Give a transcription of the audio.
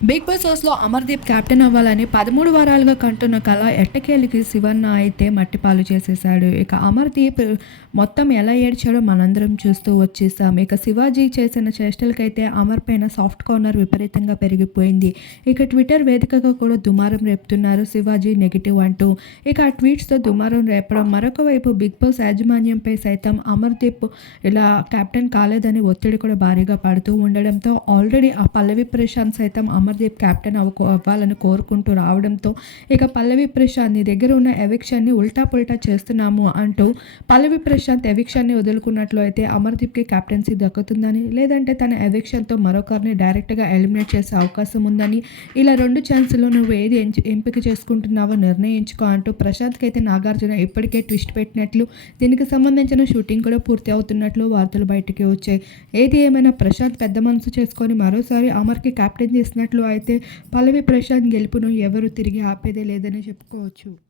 Big boss హౌస్లో Amardeep captain అవ్వాలని పదమూడు వారాలుగా కంటున్న కళ ఎట్టకేలికి శివన్న అయితే మట్టిపాలు చేసేశాడు. ఇక అమర్దీప్ మొత్తం ఎలా ఏడ్చాడో మనందరం చూస్తూ వచ్చేసాం. ఇక శివాజీ చేసిన చేష్టలకైతే అమర్ పైన సాఫ్ట్ కార్నర్ విపరీతంగా పెరిగిపోయింది. ఇక ట్విట్టర్ వేదికగా కూడా దుమారం రేపుతున్నారు శివాజీ నెగిటివ్ అంటూ. ఇక ఆ ట్వీట్స్తో దుమారం రేపడం. మరొక వైపు బిగ్ బాస్ యాజమాన్యంపై సైతం అమర్దీప్ ఇలా కెప్టెన్ కాలేదని ఒత్తిడి కూడా భారీగా పడుతూ ఉండడంతో ఆల్రెడీ ఆ పల్లవి ప్రశాంత్ సైతం అమర్దీప్ కెప్టెన్ అవ్వ అవ్వాలని కోరుకుంటూ రావడంతో ఇక పల్లవి ప్రశాంత్ నీ దగ్గర ఉన్న ఎవిక్షన్ని ఉల్టా పుల్టా చేస్తున్నాము అంటూ పల్లవి ప్రశాంత్ ఎవిక్షన్ని వదులుకున్నట్లు అయితే అమర్దీప్కి కెప్టెన్సీ దక్కుతుందని లేదంటే తన ఎవిక్షన్తో మరొకరిని డైరెక్ట్గా ఎలిమినేట్ చేసే అవకాశం ఉందని ఇలా రెండు ఛాన్సులు నువ్వు ఏది ఎంపిక చేసుకుంటున్నావో నిర్ణయించుకో అంటూ ప్రశాంత్కి అయితే నాగార్జున ఇప్పటికే ట్విస్ట్ పెట్టినట్లు దీనికి సంబంధించిన షూటింగ్ కూడా పూర్తి అవుతున్నట్లు వార్తలు బయటికి వచ్చాయి. ఏది ఏమైనా ప్రశాంత్ పెద్ద మనసు చేసుకొని మరోసారి అమర్కి కెప్టెన్ చేసినట్లు అయితే పల్లవి ప్రశాంత్ గెలుపును ఎవరు తిరిగి ఆపేదే లేదని చెప్పుకోవచ్చు.